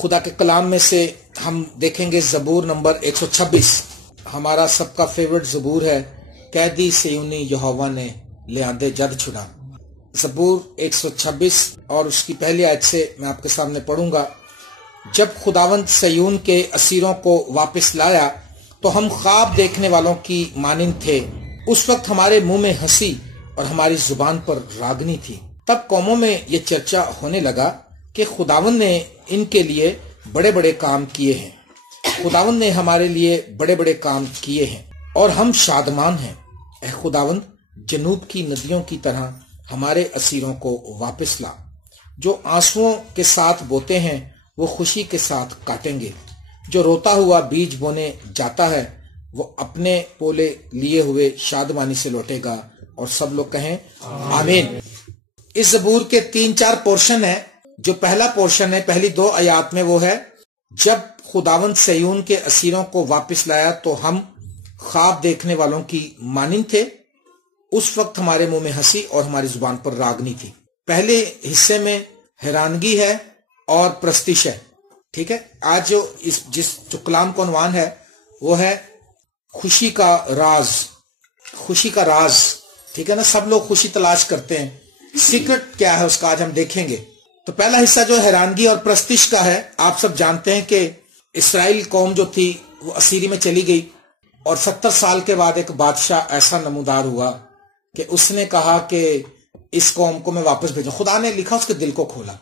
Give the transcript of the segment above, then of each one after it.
خدا کے کلام میں سے ہم دیکھیں گے زبور نمبر 126، ہمارا سب کا فیورٹ زبور ہے۔ قیدی سیونی یہوہ نے لے آندے جد چھڑا، زبور 126 اور اس کی پہلی آیت سے میں آپ کے سامنے پڑھوں گا۔ جب خداوند سیون کے اسیروں کو واپس لایا تو ہم خواب دیکھنے والوں کی مانند تھے، اس وقت ہمارے منہ میں ہنسی اور ہماری زبان پر راگنی تھی۔ تب قوموں میں یہ چرچا ہونے لگا کہ خداوند نے ان کے لیے بڑے بڑے کام کیے ہیں، خداوند نے ہمارے لیے بڑے بڑے کام کیے ہیں اور ہم شادمان ہیں۔ اے خداوند، جنوب کی ندیوں کی طرح ہمارے اسیروں کو واپس لا۔ جو آنسوؤں کے ساتھ بوتے ہیں وہ خوشی کے ساتھ کاٹیں گے، جو روتا ہوا بیج بونے جاتا ہے وہ اپنے پولے لیے ہوئے شادمانی سے لوٹے گا، اور سب لوگ کہیں آمین۔ اس زبور کے 3-4 پورشن ہیں۔ جو پہلا پورشن ہے پہلی 2 آیات میں وہ ہے جب خداوند سیون کے اسیروں کو واپس لایا تو ہم خواب دیکھنے والوں کی مانند تھے، اس وقت ہمارے منہ میں ہنسی اور ہماری زبان پر راگنی تھی۔ پہلے حصے میں حیرانگی ہے اور پرستش ہے، ٹھیک ہے۔ آج جو کلام کا عنوان ہے وہ ہے خوشی کا راز، خوشی کا راز، ٹھیک ہے نا۔ سب لوگ خوشی تلاش کرتے ہیں، سیکرٹ کیا ہے اس کا آج ہم دیکھیں گے۔ تو پہلا حصہ جو حیرانگی اور پرستش کا ہے، آپ سب جانتے ہیں کہ اسرائیل قوم جو تھی وہ اسیری میں چلی گئی، اور 70 سال کے بعد ایک بادشاہ ایسا نمودار ہوا کہ اس نے کہا کہ اس قوم کو میں واپس بھیجوں۔ خدا نے لکھا اس کے دل کو کھولا،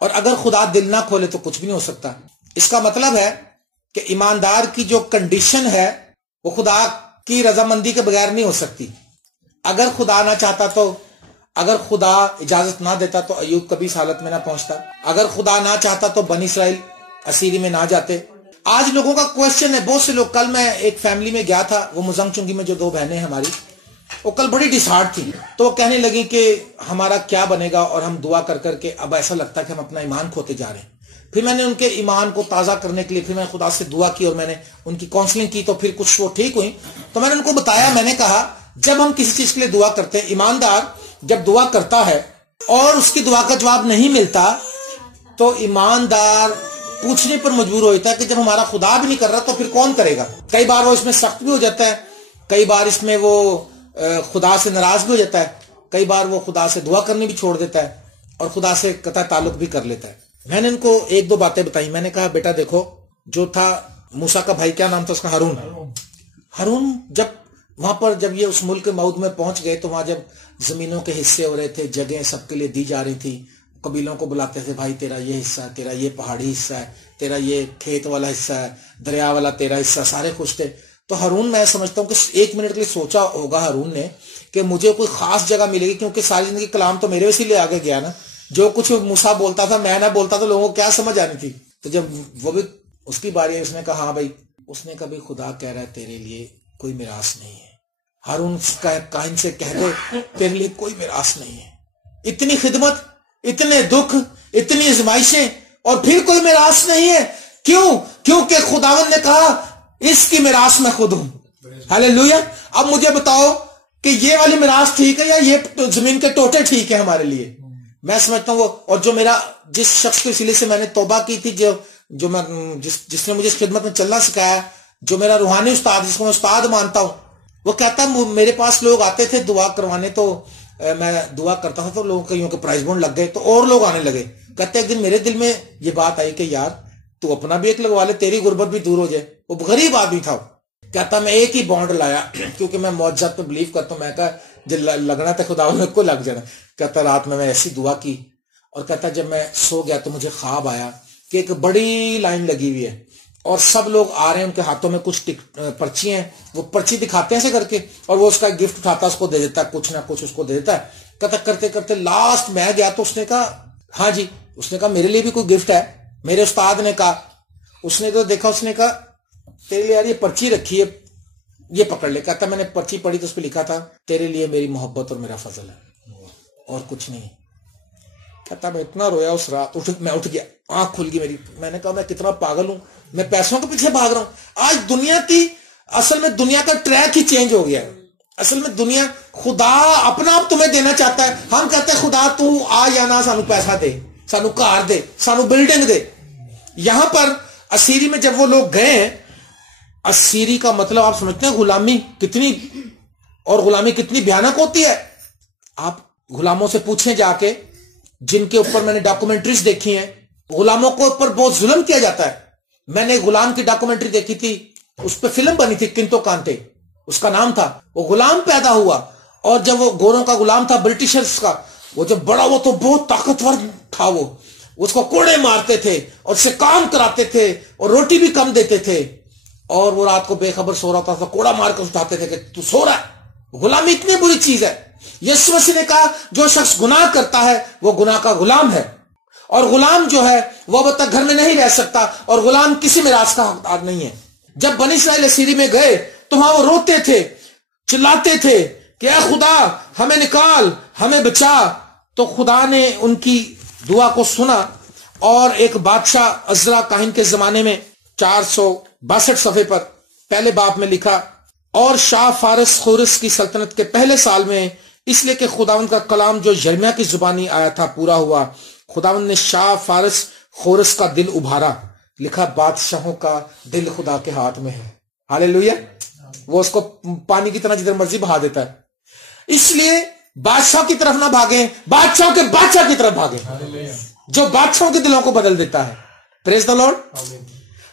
اور اگر خدا دل نہ کھولے تو کچھ بھی نہیں ہو سکتا۔ اس کا مطلب ہے کہ ایماندار کی جو کنڈیشن ہے وہ خدا کی رضامندی کے بغیر نہیں ہو سکتی۔ اگر خدا نہ چاہتا تو، اگر خدا اجازت نہ دیتا تو ایوب کبھی اس حالت میں نہ پہنچتا، اگر خدا نہ چاہتا تو بنی اسرائیل اسیری میں نہ جاتے۔ آج لوگوں کا کوشچن ہے، بہت سے لوگ، کل میں ایک فیملی میں گیا تھا، وہ مزنگ چنگی میں جو 2 بہنیں ہماری، وہ کل بڑی ڈسہارٹ تھی، تو وہ کہنے لگی کہ ہمارا کیا بنے گا، اور ہم دعا کر کر کے اب ایسا لگتا ہے کہ ہم اپنا ایمان کھوتے جا رہے ہیں۔ پھر میں نے ان کے ایمان کو تازہ کرنے کے لیے پھر میں خدا سے دعا کی اور میں نے ان کی کاؤنسلنگ کی، تو پھر کچھ وہ ٹھیک ہوئی۔ تو میں نے ان کو بتایا، میں نے کہا جب ہم کسی چیز کے لیے دعا کرتے ہیں، ایماندار جب دعا کرتا ہے اور اس کی دعا کا جواب نہیں ملتا تو ایماندار پوچھنے پر مجبور ہوتا ہے کہ جب ہمارا خدا بھی نہیں کر رہا تو پھر کون کرے گا۔ کئی بار وہ اس میں سخت بھی ہو جاتا ہے، کئی بار اس میں وہ خدا سے ناراض بھی ہو جاتا ہے، کئی بار وہ خدا سے دعا کرنے بھی چھوڑ دیتا ہے اور خدا سے قطع تعلق بھی کر لیتا ہے۔ میں نے ان کو 1-2 باتیں بتائی۔ میں نے کہا بیٹا دیکھو، جو تھا موسیٰ کا بھائی، کیا نام تھا اس کا؟ ہارون جب وہاں پر جب یہ اس ملک موعود میں پہنچ گئے تو وہاں جب زمینوں کے حصے ہو رہے تھے، جگہیں سب کے لیے دی جا رہی تھی، قبیلوں کو بلاتے تھے، بھائی تیرا یہ حصہ ہے، تیرا یہ پہاڑی حصہ ہے، تیرا یہ کھیت والا حصہ ہے، دریا والا تیرا حصہ، سارے خوش تھے۔ تو ہارون، میں سمجھتا ہوں کہ 1 منٹ کے لیے سوچا ہوگا ہارون نے کہ مجھے کوئی خاص جگہ ملے گی، کیونکہ ساری زندگی کلام تو میرے وسیلے آگے گیا نا، جو کچھ موسیٰ بولتا تھا میں نہ بولتا تو لوگوں کو کیا سمجھ آنی تھی۔ تو جب وہ بھی اس کی باری ہے، اس نے کہا ہاں بھائی، اس نے کبھی خدا کہہ رہا ہے تیرے لیے کوئی میراث نہیں ہے۔ ہارون کاہن سے کہہ دے تیرے لیے کوئی میراث نہیں ہے۔ اتنی خدمت، اتنے دکھ، اتنی آزمائشیں، اور پھر کوئی میراث نہیں ہے۔ کیوں؟ کیونکہ خداوند نے کہا اس کی میراث میں خود ہوں۔ ہاللیلویا۔ اب مجھے بتاؤ کہ یہ والی میراث ٹھیک ہے یا یہ زمین کے ٹوٹے ٹھیک ہے ہمارے لیے؟ میں سمجھتا ہوں وہ، اور جو میرا جس شخص کے وسیلے سے میں نے توبہ کی تھی، جو میں جس نے مجھے اس خدمت میں چلنا سکھایا، جو میرا روحانی استاد، جس کو میں استاد مانتا ہوں، وہ کہتا ہے میرے پاس لوگ آتے تھے دعا کروانے، تو میں دعا کرتا تھا تو لوگوں کئیوں کے پرائز بونڈ لگ گئے تو اور لوگ آنے لگے۔ کہتے ایک دن میرے دل میں یہ بات آئی کہ یار تو اپنا بھی ایک لگوا لے، تیری غربت بھی دور ہو جائے۔ وہ غریب آدمی تھا، کہتا میں ایک ہی بانڈ لایا کیونکہ میں معجزات پہ بلیو کرتا ہوں۔ میں کہا جب لگنا تھا خدا نے کو لگ جانا۔ کہتا رات میں ایسی دعا کی، اور کہتا جب میں سو گیا تو مجھے خواب آیا کہ ایک بڑی لائن لگی ہوئی ہے اور سب لوگ آ رہے ہیں، ان کے ہاتھوں میں کچھ پرچی ہیں، وہ پرچی دکھاتے ہیں ایسے کر کے، اور وہ اس کا گفٹ اٹھاتا ہے، اس کو دے دیتا ہے، کچھ نہ کچھ اس کو دے دیتا ہے۔ کہتا کرتے کرتے لاسٹ میں گیا تو اس نے کہا ہاں جی، اس نے کہا میرے لیے بھی کوئی گفٹ ہے؟ میرے استاد نے کہا، اس نے تو دیکھا، اس نے کہا تیرے لیے یار یہ پرچی رکھی ہے، یہ پکڑ لے۔ کہتا میں نے پرچی پڑھی تو اس پہ لکھا تھا تیرے لیے میری محبت اور میرا فضل ہے، اور کچھ نہیں۔ کہتا میں اتنا رویا اس رات، میں اٹھ گیا، آنکھ کھل گئی میری۔ میں نے کہا میں کتنا پاگل ہوں، میں پیسوں کے پیچھے بھاگ رہا ہوں۔ آج دنیا کی، اصل میں دنیا کا ٹریک ہی چینج ہو گیا ہے۔ اصل میں دنیا، خدا اپنا آپ تمہیں دینا چاہتا ہے، ہم کہتے ہیں خدا تو آ جانا، سانو پیسہ دے، سانو کار دے، سانو بلڈنگ دے۔ یہاں پر اسیری میں جب وہ لوگ گئے، اسیری کا مطلب آپ سمجھتے ہیں غلامی کتنی، اور غلامی کتنی بھیانک ہوتی ہے. آپ غلاموں سے پوچھیں جا کے، جن کے اوپر میں نے ڈاکومنٹریز دیکھی ہیں، غلاموں کو اوپر بہت ظلم کیا جاتا ہے. میں نے غلام کی ڈاکومنٹری دیکھی تھی، اس پہ فلم بنی تھی، کنتو کانتے اس کا نام تھا. وہ غلام پیدا ہوا، اور جب وہ گوروں کا غلام تھا، برٹشرز کا، وہ جب بڑا وہ تو بہت طاقتور تھا، وہ اس کو کوڑے مارتے تھے اور اس سے کام کراتے تھے اور روٹی بھی کم دیتے تھے، اور وہ رات کو بے خبر سو رہا تھا، کوڑا مار کے اٹھاتے تھے کہ تو سو رہا ہے. غلامی اتنی بری چیز ہے. یسوع مسیح نے کہا جو شخص گناہ کرتا ہے وہ گناہ کا غلام ہے، اور غلام جو ہے وہ اب تک گھر میں نہیں رہ سکتا، اور غلام کسی میراث کا حقدار نہیں ہے. جب بنی اسرائیل اسیری میں گئے تو وہاں وہ روتے تھے، چلاتے تھے کہ اے خدا ہمیں نکال، ہمیں بچا. تو خدا نے ان کی دعا کو سنا، اور ایک بادشاہ عزرا کاہن کے زمانے میں 462 صفحے پر پہلے باب میں لکھا، اور شاہ فارس خورس کی سلطنت کے پہلے سال میں، اس لیے کہ خداوند کا کلام جو یرمیہ کی زبانی آیا تھا پورا ہوا، خداوند نے شاہ فارس خورس کا دل ابھارا. لکھا بادشاہوں کا دل خدا کے ہاتھ میں ہے. ہاللیلویا. وہ اس کو پانی کی طرح جدھر مرضی بہا دیتا ہے. اس لیے بادشاہ کی طرف نہ بھاگیں، بادشاہوں کے بادشاہ کی طرف بھاگیں، جو بادشاہوں کے دلوں کو بدل دیتا ہے. پریز دا لارڈ.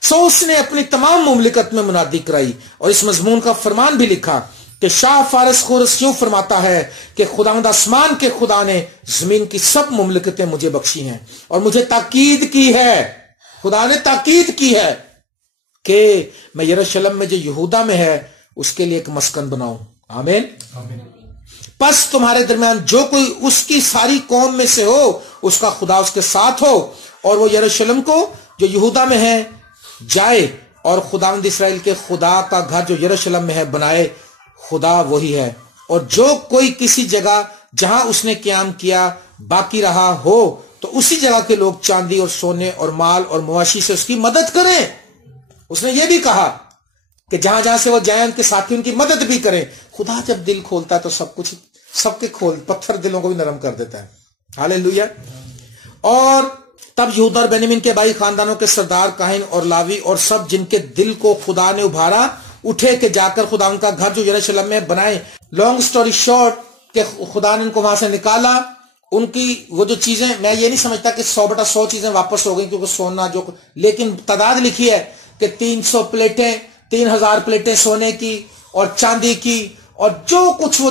سو اس نے اپنی تمام مملکت میں منادی کرائی، اور اس مضمون کا فرمان بھی لکھا کہ شاہ فارس خورس یوں فرماتا ہے کہ خداوند آسمان کے خدا نے زمین کی سب مملکتیں مجھے بخشی ہیں، اور مجھے تاکید کی ہے، خدا نے تاکید کی ہے کہ میں یروشلم میں جو یہودا میں ہے اس کے لیے ایک مسکن بناؤں. آمین. پس تمہارے درمیان جو کوئی اس کی ساری قوم میں سے ہو، اس کا خدا اس کے ساتھ ہو، اور وہ یروشلم کو جو یہودا میں ہے جائے، اور خداوند اسرائیل کے خدا کا گھر جو یروشلم میں ہے بنائے. خدا وہی ہے. اور جو کوئی کسی جگہ جہاں اس نے قیام کیا باقی رہا ہو، تو اسی جگہ کے لوگ چاندی اور سونے اور مال اور مواشی سے اس کی مدد کریں. اس نے یہ بھی کہا کہ جہاں جہاں سے وہ جائیں ان کے ساتھی ان کی مدد بھی کریں. خدا جب دل کھولتا ہے تو سب کچھ، سب کے پتھر دلوں کو بھی نرم کر دیتا ہے. ہاللیلویا. اور تب یہودا اور بنیامین کے بھائی خاندانوں کے سردار، کاہن اور لاوی اور سب جن کے دل کو خدا نے ابھارا، اٹھے کہ جا کر خدا ان کا گھر جو یروشلم میں بنائے. لانگ سٹوری شارٹ کہ خدا نے ان کو وہاں سے نکالا. ان کی وہ جو چیزیں، میں یہ نہیں سمجھتا کہ 100/100 چیزیں واپس ہو گئی، کیونکہ سونا جو، لیکن تعداد لکھی ہے کہ 300 پلیٹیں، 3000 پلیٹیں سونے کی اور چاندی کی، اور جو کچھ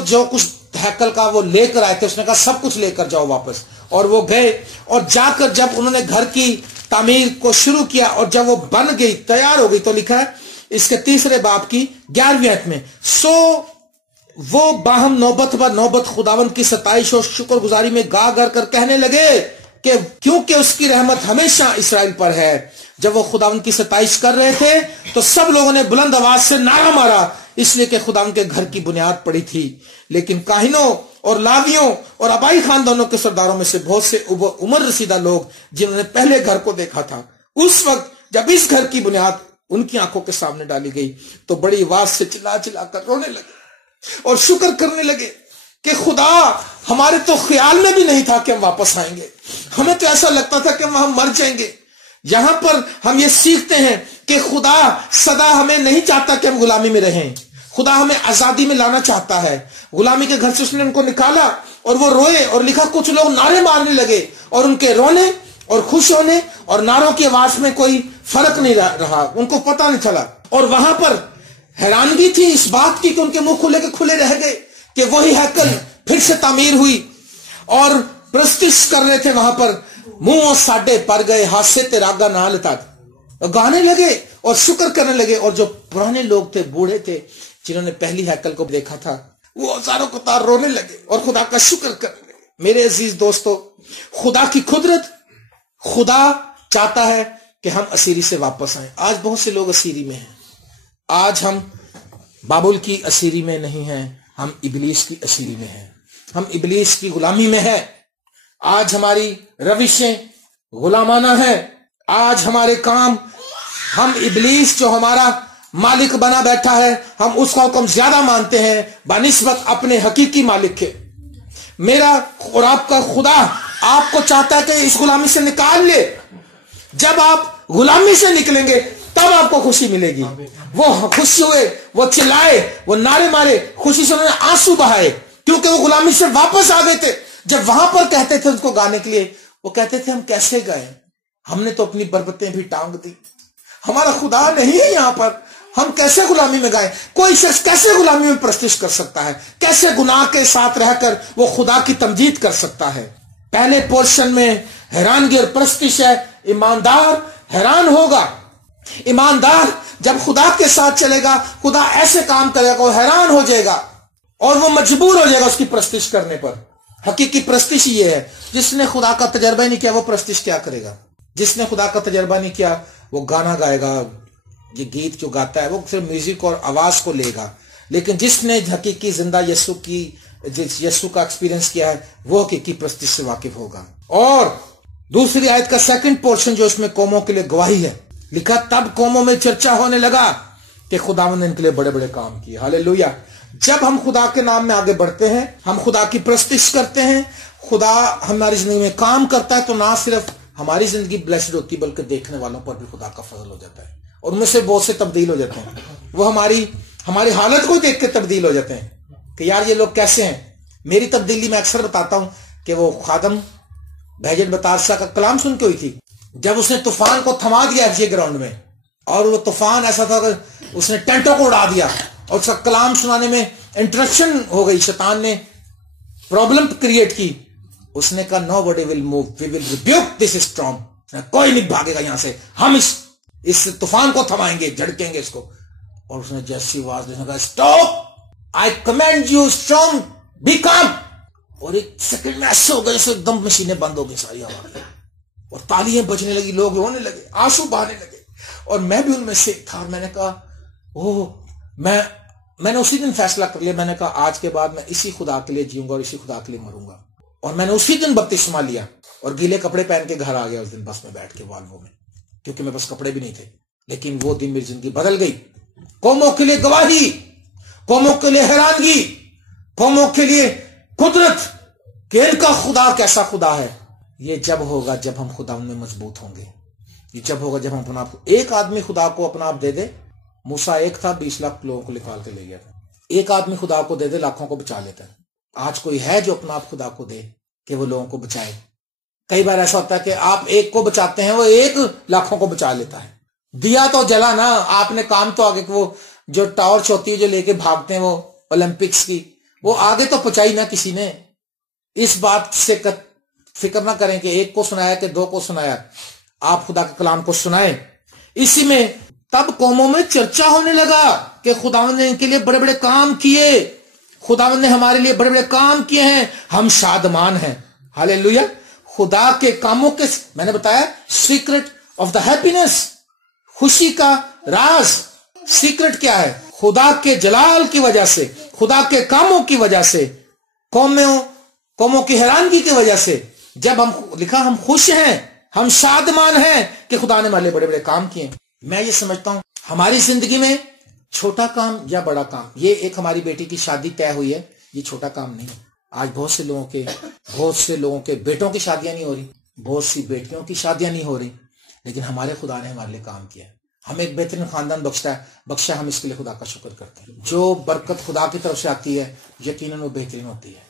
ہیکل کا وہ لے کر آئے تھے. اس نے کہا سب کچھ لے کر جاؤ واپس. اور وہ گئے، اور جا کر جب انہوں نے گھر کی تعمیر کو شروع کیا، اور جب وہ بن گئی، تیار ہو گئی، تو لکھا ہے اس کے 3 باب کی 11ویں آیت میں، سو وہ باہم نوبت بر نوبت خداوند کی ستائش اور شکر گزاری میں گا گر کر کہنے لگے کہ کیونکہ اس کی رحمت ہمیشہ اسرائیل پر ہے. جب وہ خداوند کی ستائش کر رہے تھے تو سب لوگوں نے بلند آواز سے نعرہ مارا، اس لیے کہ خداوند کے گھر کی بنیاد پڑی تھی. لیکن کاہنوں اور لاویوں اور آبائی خاندانوں کے سرداروں میں سے بہت سے عمر رسیدہ لوگ جنہوں نے پہلے گھر کو دیکھا تھا، اس وقت جب اس گھر کی بنیاد ان کی آنکھوں کے سامنے ڈالی گئی تو بڑی آواز سے چلا چلا کر رونے لگے اور شکر کرنے لگے کہ خدا، ہمارے تو خیال میں بھی نہیں تھا کہ ہم واپس آئیں گے. ہمیں تو ایسا لگتا تھا کہ ہم مر جائیں گے. یہاں پر ہم یہ سیکھتے ہیں کہ خدا سدا ہمیں نہیں چاہتا کہ ہم غلامی میں رہیں. خدا ہمیں آزادی میں لانا چاہتا ہے. غلامی کے گھر سے اس نے ان کو نکالا، اور وہ روئے، اور لکھا کچھ لوگ نعرے مارنے لگے، اور ان کے رونے اور خوش ہونے اور نعروں کی آواز میں کوئی فرق نہیں رہا، ان کو پتہ نہیں چلا. اور وہاں پر حیرانگی تھی اس بات کی کہ ان کے منہ کھلے کے کھلے رہ گئے کہ وہی ہیکل پھر سے تعمیر ہوئی، اور پرستش کر رہے تھے وہاں پر. منہ ساڈے پر گئے، ہاتھ سے تیرا گا نال تک گانے لگے اور شکر کرنے لگے. اور جو پرانے لوگ تھے، بوڑھے تھے، جنہوں نے پہلی ہیکل کو دیکھا تھا، وہ ہزاروں قطار رونے لگے اور خدا کا شکر کرنے لگے. میرے عزیز دوستو، خدا کی قدرت، خدا چاہتا ہے کہ ہم اسیری سے واپس آئیں. آج بہت سے لوگ اسیری میں ہیں. آج ہم بابل کی اسیری میں نہیں ہیں، ہم ابلیس کی اسیری میں ہیں. ہم ابلیس کی غلامی میں ہیں. آج ہماری روشیں غلامانہ ہیں. آج ہمارے کام، ہم ابلیس جو ہمارا مالک بنا بیٹھا ہے، ہم اس کا حکم زیادہ مانتے ہیں بنسبت اپنے حقیقی مالک کے. میرا اور آپ کا خدا آپ کو چاہتا ہے کہ اس غلامی سے نکال لے. جب آپ غلامی سے نکلیں گے تب آپ کو خوشی ملے گی. وہ خوش ہوئے, وہ چلائے, وہ نعرے مارے, خوشی سے انہوں نے آنسو بہائے, کیونکہ وہ غلامی سے واپس آ گئے تھے. جب وہاں پر کہتے تھے ان کو گانے کے لیے, وہ کہتے تھے ہم کیسے گائیں, ہم نے تو اپنی بربتیں بھی ٹانگ دی, ہمارا خدا نہیں ہے یہاں پر, ہم کیسے غلامی میں گائیں. کوئی شخص کیسے غلامی میں پرستش کر سکتا ہے, کیسے گناہ کے ساتھ رہ کر وہ خدا کی تمجید کر سکتا ہے. پہلے پورشن میں حیرانگی اور پرستش ہے. ایماندار حیران ہوگا, ایماندار جب خدا کے ساتھ چلے گا, خدا ایسے کام کرے گا, وہ حیران ہو جائے گا اور وہ مجبور ہو جائے گا اس کی پرستش کرنے پر. حقیقی پرستش یہ ہے, جس نے خدا کا تجربہ نہیں کیا وہ پرستش کیا کرے گا. جس نے خدا کا تجربہ نہیں کیا وہ گانا گائے گا, یہ گیت جو گاتا ہے وہ صرف میوزک اور آواز کو لے گا. لیکن جس نے حقیقی زندہ یسوع کا ایکسپیرینس کیا ہے وہ حقیقی پرستش سے واقف ہوگا. اور دوسری آیت کا سیکنڈ پورشن جو اس میں قوموں کے لیے گواہی ہے, لکھا تب قوموں میں چرچا ہونے لگا کہ خداوند نے ان کے لیے بڑے بڑے کام کیے. ہاللیلویا. جب ہم خدا کے نام میں آگے بڑھتے ہیں, ہم خدا کی پرستش کرتے ہیں, خدا ہماری زندگی میں کام کرتا ہے, تو نہ صرف ہماری زندگی بلیسڈ ہوتی بلکہ دیکھنے والوں پر بھی خدا کا فضل ہو جاتا ہے اور ان میں سے بہت سے تبدیل ہو جاتے ہیں. وہ ہماری حالت کو دیکھ کے تبدیل ہو جاتے ہیں کہ یار یہ لوگ کیسے ہیں. میری تبدیلی میں اکثر بتاتا ہوں کہ وہ خادم بہجت بتارسا کا کلام سن کے ہوئی تھی, جب اس نے طوفان کو تھما دیا یہ گراؤنڈ میں, اور وہ طوفان ایسا تھا کہ اس نے ٹینٹوں کو اڑا دیا, اور اس کا کلام سنانے میں انٹرپشن ہو گئی, شیطان نے پرابلم کریٹ کی. اس نے کہا nobody will move, we will rebuke this storm. کوئی نہیں بھاگے گا یہاں سے, ہم اس طوفان کو تھمائیں گے, جھڑکیں گے اس کو. اور اس نے جیسی آواز نے کہا stop, I command you storm, be calm. اور ایک سیکنڈ میں ایسے ہو گئے جیسے ایک دم مشینیں بند ہو گئی ساری آواز, اور تالیاں بجنے لگی, لوگ رونے لگے, آنسو بہانے لگے. اور میں بھی ان میں سے تھا, اور میں نے کہا میں نے اسی دن فیصلہ کر لیا, میں نے کہا آج کے بعد میں اسی خدا کے لیے جیوں گا اور اسی خدا کے لیے مروں گا. اور میں نے اسی دن بپتسمہ لیا اور گیلے کپڑے پہن کے گھر آ گیا اس دن بس میں بیٹھ کے والوو میں, کیونکہ میرے پاس کپڑے بھی نہیں تھے. لیکن وہ دن میری زندگی بدل گئی. قوموں کے لیے گواہی, قوموں کے لیے حیرانگی, قوموں کے لیے قدرت کہ ان کا خدا کیسا خدا ہے. یہ جب ہوگا جب ہم خدا ان میں مضبوط ہوں گے. یہ جب ہوگا جب ہم اپنا آپ, ایک آدمی خدا کو اپنا آپ دے دے. موسیٰ ایک تھا, 20 لاکھ لوگوں کو نکال کے لے گیا تھا. ایک آدمی خدا کو دے دے, لاکھوں کو بچا لیتا ہے. آج کوئی ہے جو اپنا آپ خدا کو دے کہ وہ لوگوں کو بچائے؟ کئی بار ایسا ہوتا ہے کہ آپ ایک کو بچاتے ہیں, وہ ایک لاکھوں کو بچا لیتا ہے. دیا تو جلا نا, آپ نے کام تو آگے, وہ جو ٹارچ ہوتی ہے جو لے کے بھاگتے ہیں وہ اولمپکس کی, وہ آگے تو پہنچائی نہ کسی نے. اس بات سے فکر نہ کریں کہ ایک کو سنایا کہ دو کو سنایا, آپ خدا کے کلام کو سنائیں. اسی میں تب قوموں میں چرچا ہونے لگا کہ خداوند نے ان کے لیے بڑے بڑے کام کیے, خداوند نے ہمارے لیے بڑے بڑے کام کیے ہیں, ہم شادمان ہیں. ہاللیلویا. خدا کے کاموں کے, میں نے بتایا سیکرٹ آف دا ہیپینس, خوشی کا راز, سیکرٹ کیا ہے؟ خدا کے جلال کی وجہ سے, خدا کے کاموں کی وجہ سے, قوموں کی حیرانگی کی وجہ سے. جب ہم لکھا ہم خوش ہیں, ہم شادمان ہیں کہ خدا نے ہمارے لیے بڑے بڑے کام کیے. میں یہ سمجھتا ہوں ہماری زندگی میں چھوٹا کام یا بڑا کام, یہ ایک ہماری بیٹی کی شادی طے ہوئی ہے, یہ چھوٹا کام نہیں. آج بہت سے لوگوں کے بیٹوں کی شادیاں نہیں ہو رہی, بہت سی بیٹیوں کی شادیاں نہیں ہو رہی, لیکن ہمارے خدا نے ہمارے لیے کام کیا ہے. ہمیں ایک بہترین خاندان بخشا, ہم اس کے لیے خدا کا شکر کرتے ہیں. جو برکت خدا کی طرف سے آتی ہے یقیناً وہ بہترین ہوتی ہے.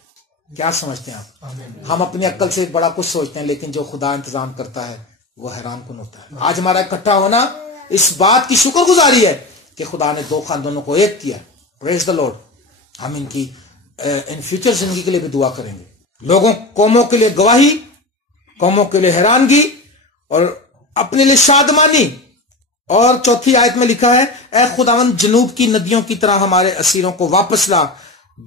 کیا سمجھتے ہیں آپ؟ ہم اپنی عقل سے بڑا کچھ سوچتے ہیں, لیکن جو خدا انتظام کرتا ہے وہ حیران کن ہوتا ہے. آج ہمارا اکٹھا ہونا اس بات کی شکر گزاری ہے کہ خدا نے دو خاندانوں کو ایک کیا. پریز دا لارڈ. ہم ان فیوچر زندگی کے لیے بھی دعا کریں گے. قوموں کے لیے گواہی, قوموں کے لیے حیرانگی اور اپنے لیے شادمانی. اور چوتھی آیت میں لکھا ہے اے خداوند جنوب کی ندیوں کی طرح ہمارے اسیروں کو واپس لا.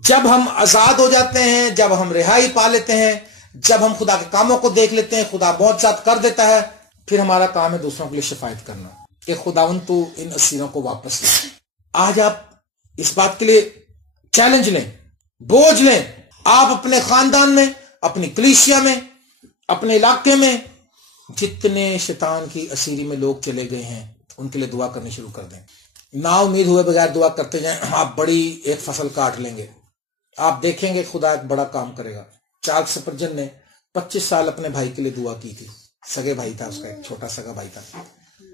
جب ہم آزاد ہو جاتے ہیں, جب ہم رہائی پا لیتے ہیں, جب ہم خدا کے کاموں کو دیکھ لیتے ہیں, خدا بہت زیادہ کر دیتا ہے, پھر ہمارا کام ہے دوسروں کے لیے شفاعت کرنا کہ خداوند تو ان اسیروں کو واپس لے. آج آپ اس بات کے لیے چیلنج لیں, بوجھ لیں. آپ اپنے خاندان میں, اپنی کلیسیا میں, اپنے علاقے میں جتنے شیطان کی اسیری میں لوگ چلے گئے ہیں ان کے لیے دعا کرنی شروع کر دیں. نا امید ہوئے بغیر دعا کرتے جائیں, آپ بڑی ایک فصل کاٹ لیں گے. آپ دیکھیں گے خدا ایک بڑا کام کرے گا. چارلس سپرجن نے 25 سال اپنے بھائی کے لیے دعا کی تھی. سگے بھائی تھا اس کا, ایک چھوٹا سگا بھائی تھا.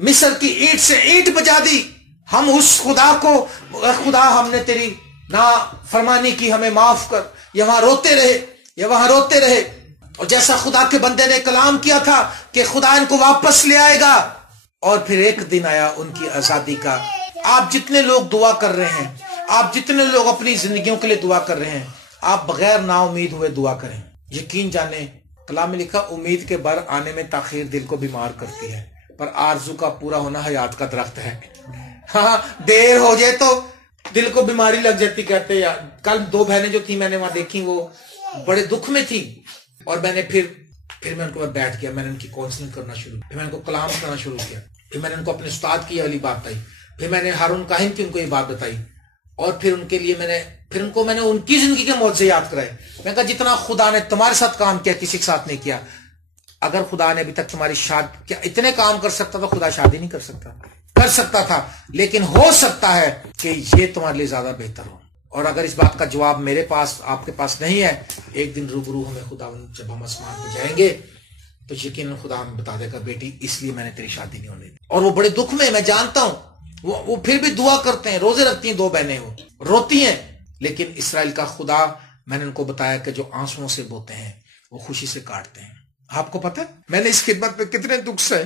مصر کی اینٹ سے اینٹ بجا دی. ہم اس خدا کو خدا ہم نے تیری نا فرمانی کی ہمیں معاف کر. یہاں روتے رہے یا وہاں روتے رہے. اور جیسا خدا کے بندے نے کلام کیا تھا کہ خدا ان کو واپس لے آئے گا. اور پھر ایک دن آیا ان کی آزادی کا. آپ جتنے لوگ دعا کر رہے ہیں, آپ جتنے لوگ اپنی زندگیوں کے لیے دعا کر رہے ہیں, آپ بغیر نا امید ہوئے دعا کریں. یقین جانیں کلام میں لکھا امید کے بر آنے میں تاخیر دل کو بیمار کرتی ہے, پر آرزو کا پورا ہونا حیات کا درخت ہے. ہاں دیر ہو جائے تو دل کو بیماری لگ جاتی. کہتے یار کل 2 بہنیں جو تھی میں نے وہاں دیکھی وہ بڑے دکھ میں تھی, اور میں نے پھر میں ان کو بیٹھ گیا. میں نے ان کی کاؤنسلنگ کرنا شروع کی, پھر میں ان کو کلام کرنا شروع کیا, پھر میں نے ان کو اپنے استاد کی یہ والی بات بتائی, پھر میں نے ہارون کاہن کی ان کو یہ بات بتائی, اور پھر ان کے لیے میں نے ان کی زندگی کے معجزے یاد کرائے. میں کہا جتنا خدا نے تمہارے ساتھ کام کیا کسی کے ساتھ نہیں کیا. اگر خدا نے ابھی تک تمہاری شادی کیا اتنے کام کر سکتا تو خدا شادی نہیں کر سکتا تھا, لیکن ہو سکتا ہے کہ یہ تمہارے لیے زیادہ بہتر ہو. اور اگر اس بات کا جواب میرے پاس آپ کے پاس نہیں ہے, ایک دن روبرو ہمیں خدا جب ہم آسمان میں جائیں گے تو یقیناً خدا ہمیں بتا دے گا بیٹی اس لیے میں نے تیری شادی نہیں ہونے دی. اور وہ بڑے دکھ میں جانتا ہوں, وہ پھر بھی دعا کرتے ہیں, روزے رکھتی ہیں 2 بہنیں, وہ روتی ہیں. لیکن اسرائیل کا خدا میں نے ان کو بتایا کہ جو آنسوؤں سے بوتے ہیں وہ خوشی سے کاٹتے ہیں. آپ کو پتہ ہے میں نے اس خدمت میں کتنے دکھ سے,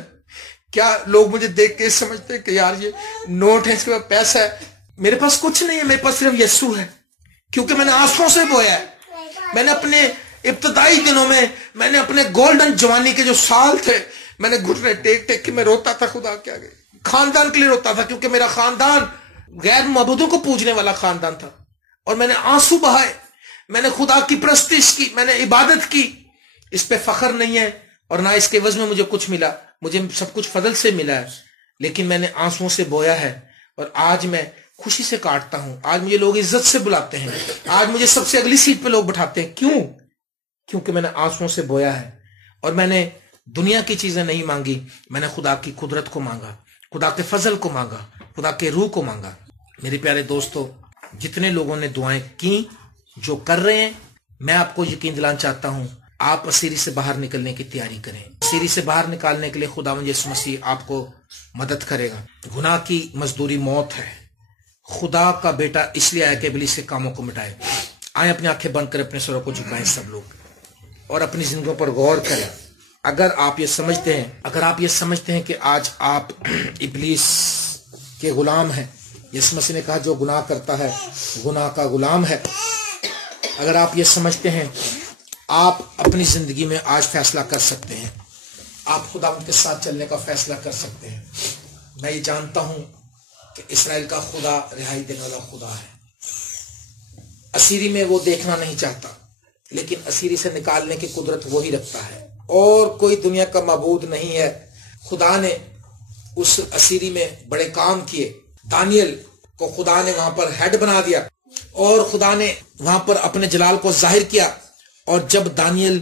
کیا لوگ مجھے دیکھ کے سمجھتے ہیں کہ یار یہ نوٹ ہے, اس کے پاس پیسہ ہے. میرے پاس کچھ نہیں ہے, میرے پاس صرف یسوع ہے, کیونکہ میں نے آنسوؤں سے بویا ہے. میں نے اپنے ابتدائی دنوں میں نے اپنے گولڈن جوانی کے جو سال تھے میں نے گھٹنے ٹیک کے میں روتا تھا خدا کے آگے. خاندان کے لیے روتا تھا کیونکہ میرا خاندان غیر معبودوں کو پوجنے والا خاندان تھا, اور میں نے آنسو بہائے, میں نے خدا کی پرستش کی, میں نے عبادت کی. اس پہ فخر نہیں ہے اور نہ اس کے عوض میں مجھے کچھ ملا, مجھے سب کچھ فضل سے ملا ہے, لیکن میں نے آنسوؤں سے بویا ہے. اور آج میں خوشی سے کاٹتا ہوں. آج مجھے لوگ عزت سے بلاتے ہیں, آج مجھے سب سے اگلی سیٹ پہ لوگ بٹھاتے ہیں. کیونکہ میں نے آنسوؤں سے بویا ہے. اور میں نے دنیا کی چیزیں نہیں مانگی, میں نے خدا کی قدرت کو مانگا, خدا کے فضل کو مانگا, خدا کے روح کو مانگا. میرے پیارے دوستو, جتنے لوگوں نے دعائیں کی, جو کر رہے ہیں, میں آپ کو یقین دلانا چاہتا ہوں آپ اسیری سے باہر نکلنے کی تیاری کریں. اسیری سے باہر نکالنے کے لیے خداوند یسوع مسیح آپ کو مدد کرے گا. گناہ کی مزدوری موت ہے. خدا کا بیٹا اس لیے آیا کہ ابلیس کے کاموں کو مٹائے. آئیں اپنی آنکھیں بند کر اپنے سروں کو جھکائیں سب لوگ, اور اپنی زندگیوں پر غور کریں. اگر آپ یہ سمجھتے ہیں کہ آج آپ ابلیس کے غلام ہیں, یسوع مسیح نے کہا جو گناہ کرتا ہے گناہ کا غلام ہے. اگر آپ یہ سمجھتے ہیں, آپ اپنی زندگی میں آج فیصلہ کر سکتے ہیں, آپ خدا ان کے ساتھ چلنے کا فیصلہ کر سکتے ہیں. میں یہ جانتا ہوں کہ اسرائیل کا خدا رہائی دینے والا خدا ہے. اسیری میں وہ دیکھنا نہیں چاہتا, لیکن اسیری سے نکالنے کی قدرت وہی رکھتا ہے, اور کوئی دنیا کا معبود نہیں ہے. خدا نے اس اسیری میں بڑے کام کیے. دانیل کو خدا نے وہاں پر ہیڈ بنا دیا, اور خدا نے وہاں پر اپنے جلال کو ظاہر کیا. اور جب دانیل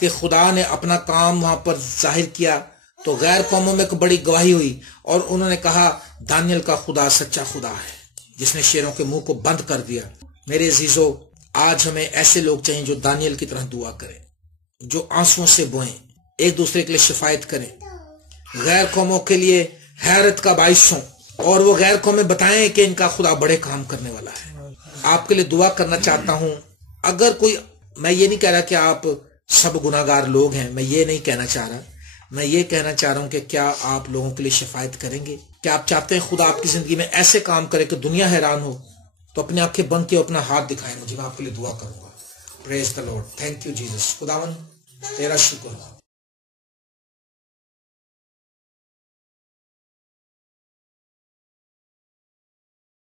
کے خدا نے اپنا کام وہاں پر ظاہر کیا تو غیر قوموں میں ایک بڑی گواہی ہوئی, اور انہوں نے کہا دانیل کا خدا سچا خدا ہے جس نے شیروں کے منہ کو بند کر دیا. میرے عزیزو, آج ہمیں ایسے لوگ چاہیے جو دانیل کی طرح دعا کریں, جو آنسوؤں سے بوئیں, ایک دوسرے کے لیے شفاعت کریں, غیر قوموں کے لیے حیرت کا باعث ہوں, اور وہ غیر قومیں بتائیں کہ ان کا خدا بڑے کام کرنے والا ہے. آپ کے لیے دعا کرنا چاہتا ہوں. اگر کوئی, میں یہ نہیں کہہ رہا کہ آپ سب گناہگار لوگ ہیں, میں یہ نہیں کہنا چاہ رہا. میں یہ کہنا چاہ رہا ہوں کہ کیا آپ لوگوں کے لیے شفاعت کریں گے؟ کیا آپ چاہتے ہیں خدا آپ کی زندگی میں ایسے کام کرے کہ دنیا حیران ہو؟ تو اپنی آنکھیں بند کے اپنا ہاتھ دکھائیں مجھے, میں آپ کے لیے دعا کروں گا. پریز دی لارڈ. Thank you Jesus. خداوند تیرا شکر.